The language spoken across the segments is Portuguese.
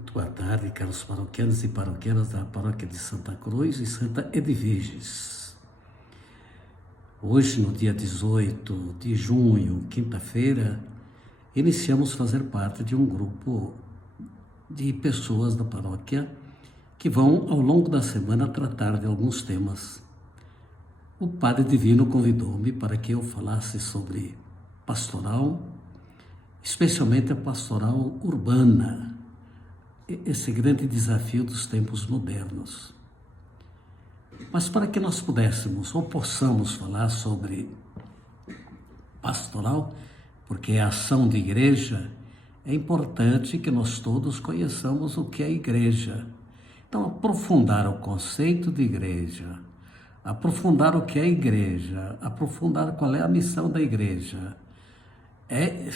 Muito boa tarde, caros paroquianos e paroquianas da Paróquia de Santa Cruz e Santa Edviges. Hoje, no dia 18 de junho, quinta-feira, iniciamos fazer parte de um grupo de pessoas da paróquia que vão, ao longo da semana, tratar de alguns temas. O Padre Divino convidou-me para que eu falasse sobre pastoral, especialmente a pastoral urbana, esse grande desafio dos tempos modernos. Mas para que nós pudéssemos ou possamos falar sobre pastoral, porque é ação de igreja, é importante que nós todos conheçamos o que é igreja. Então, aprofundar o conceito de igreja, aprofundar o que é igreja, aprofundar qual é a missão da igreja, é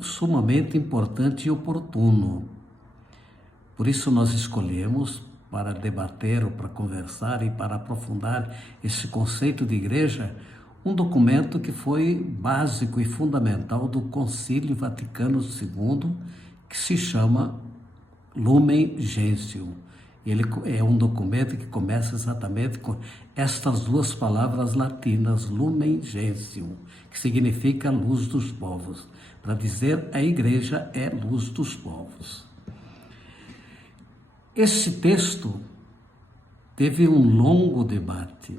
sumamente importante e oportuno. Por isso nós escolhemos, para debater ou para conversar e para aprofundar esse conceito de igreja, um documento que foi básico e fundamental do Concílio Vaticano II, que se chama Lumen Gentium. Ele é um documento que começa exatamente com estas duas palavras latinas, Lumen Gentium, que significa luz dos povos. Para dizer, a igreja é luz dos povos. Esse texto teve um longo debate,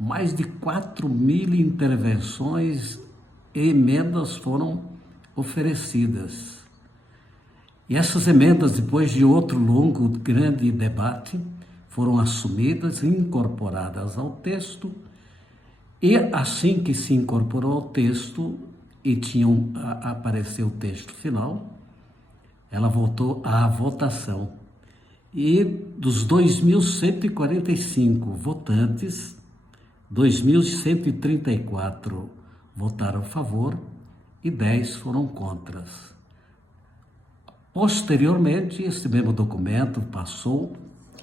mais de 4.000 intervenções e emendas foram oferecidas. E essas emendas, depois de outro longo, grande debate, foram assumidas e incorporadas ao texto, e assim que se incorporou ao texto e apareceu o texto final, ela voltou à votação. E dos 2.145 votantes, 2.134 votaram a favor e 10 foram contras. Posteriormente, esse mesmo documento passou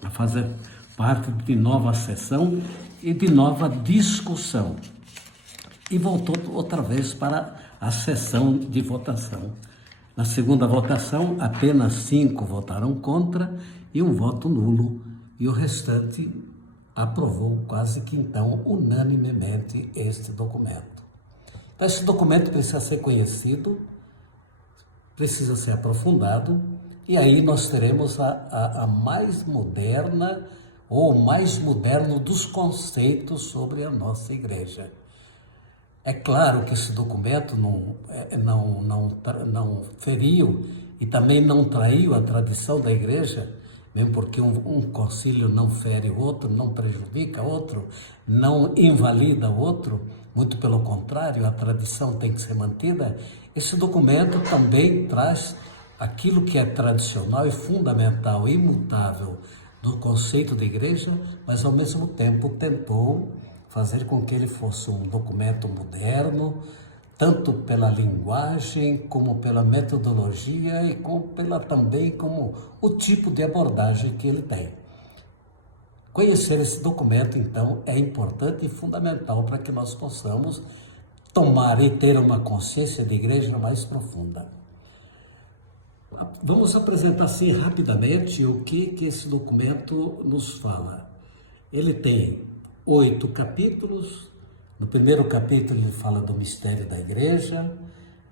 a fazer parte de nova sessão e de nova discussão. E voltou outra vez para a sessão de votação. Na segunda votação, apenas 5 votaram contra e um voto nulo, e o restante aprovou quase que então unanimemente este documento. Então, esse documento precisa ser conhecido, precisa ser aprofundado, e aí nós teremos a mais moderna ou o mais moderno dos conceitos sobre a nossa igreja. É claro que esse documento não feriu e também não traiu a tradição da igreja, mesmo porque um concílio não fere o outro, não prejudica o outro, não invalida o outro, muito pelo contrário, a tradição tem que ser mantida. Esse documento também traz aquilo que é tradicional e fundamental, imutável do conceito de igreja, mas ao mesmo tempo tentou fazer com que ele fosse um documento moderno, tanto pela linguagem, como pela metodologia e também como o tipo de abordagem que ele tem. Conhecer esse documento, então, é importante e fundamental para que nós possamos tomar e ter uma consciência de igreja mais profunda. Vamos apresentar, assim, rapidamente o que esse documento nos fala. Ele tem 8 capítulos. No primeiro capítulo ele fala do mistério da igreja,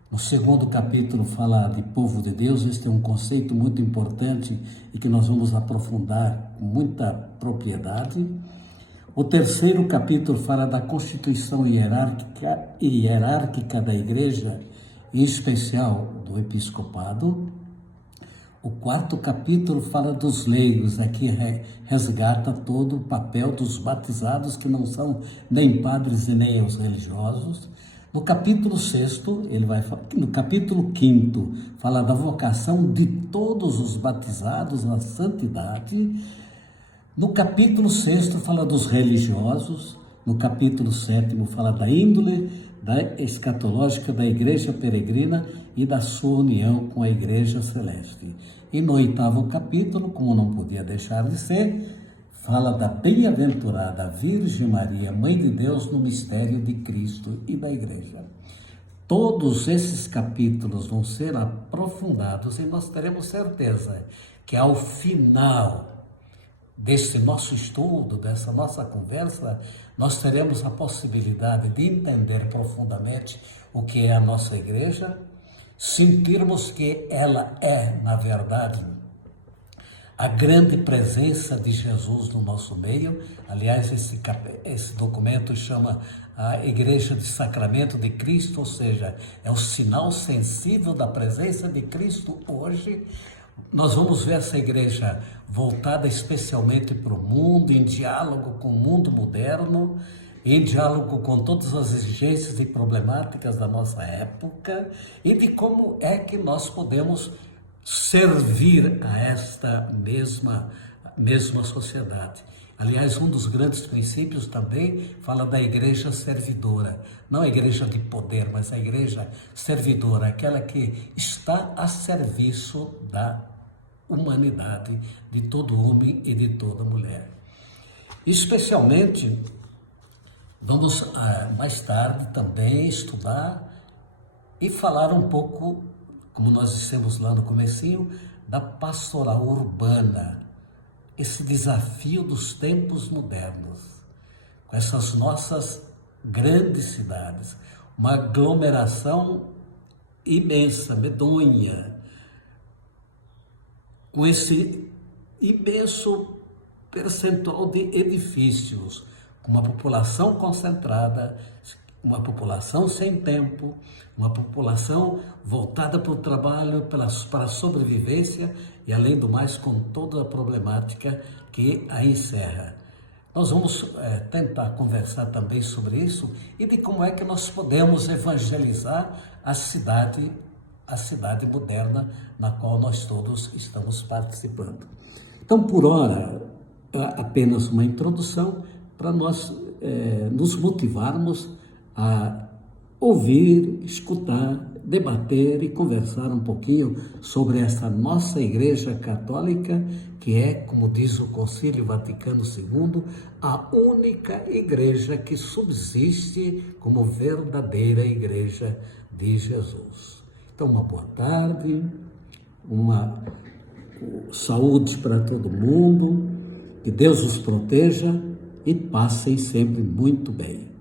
no segundo capítulo fala de povo de Deus. Este é um conceito muito importante e que nós vamos aprofundar com muita propriedade. O terceiro capítulo fala da constituição hierárquica da igreja, em especial do episcopado. O quarto capítulo fala dos leigos, aqui resgata todo o papel dos batizados, que não são nem padres e nem os religiosos. No capítulo 6º, no capítulo 5º, fala da vocação de todos os batizados na santidade. No capítulo 6º fala dos religiosos. No capítulo 7º fala da índole escatológica da igreja peregrina e da sua união com a igreja celeste. E no 8º capítulo, como não podia deixar de ser, fala da bem-aventurada Virgem Maria, Mãe de Deus, no mistério de Cristo e da igreja. Todos esses capítulos vão ser aprofundados e nós teremos certeza que ao final desse nosso estudo, dessa nossa conversa, nós teremos a possibilidade de entender profundamente o que é a nossa igreja, sentirmos que ela é, na verdade, a grande presença de Jesus no nosso meio. Aliás, esse documento chama a Igreja de Sacramento de Cristo, ou seja, é o sinal sensível da presença de Cristo hoje. Nós vamos ver essa igreja voltada especialmente para o mundo, em diálogo com o mundo moderno, em diálogo com todas as exigências e problemáticas da nossa época e de como é que nós podemos servir a esta mesma sociedade. Aliás, um dos grandes princípios também fala da igreja servidora. Não a igreja de poder, mas a igreja servidora, aquela que está a serviço da humanidade, de todo homem e de toda mulher. Especialmente, vamos mais tarde também estudar e falar um pouco, como nós dissemos lá no comecinho, da pastoral urbana, esse desafio dos tempos modernos, com essas nossas grandes cidades, uma aglomeração imensa, medonha, com esse imenso percentual de edifícios, com uma população concentrada, uma população sem tempo, uma população voltada para o trabalho, para a sobrevivência e, além do mais, com toda a problemática que a encerra. Nós vamos tentar conversar também sobre isso e de como é que nós podemos evangelizar a cidade moderna na qual nós todos estamos participando. Então, por hora, apenas uma introdução para nós nos motivarmos a ouvir, escutar, debater e conversar um pouquinho sobre essa nossa Igreja Católica, que é, como diz o Concílio Vaticano II, a única igreja que subsiste como verdadeira Igreja de Jesus. Então, uma boa tarde, uma saúde para todo mundo, que Deus os proteja e passem sempre muito bem.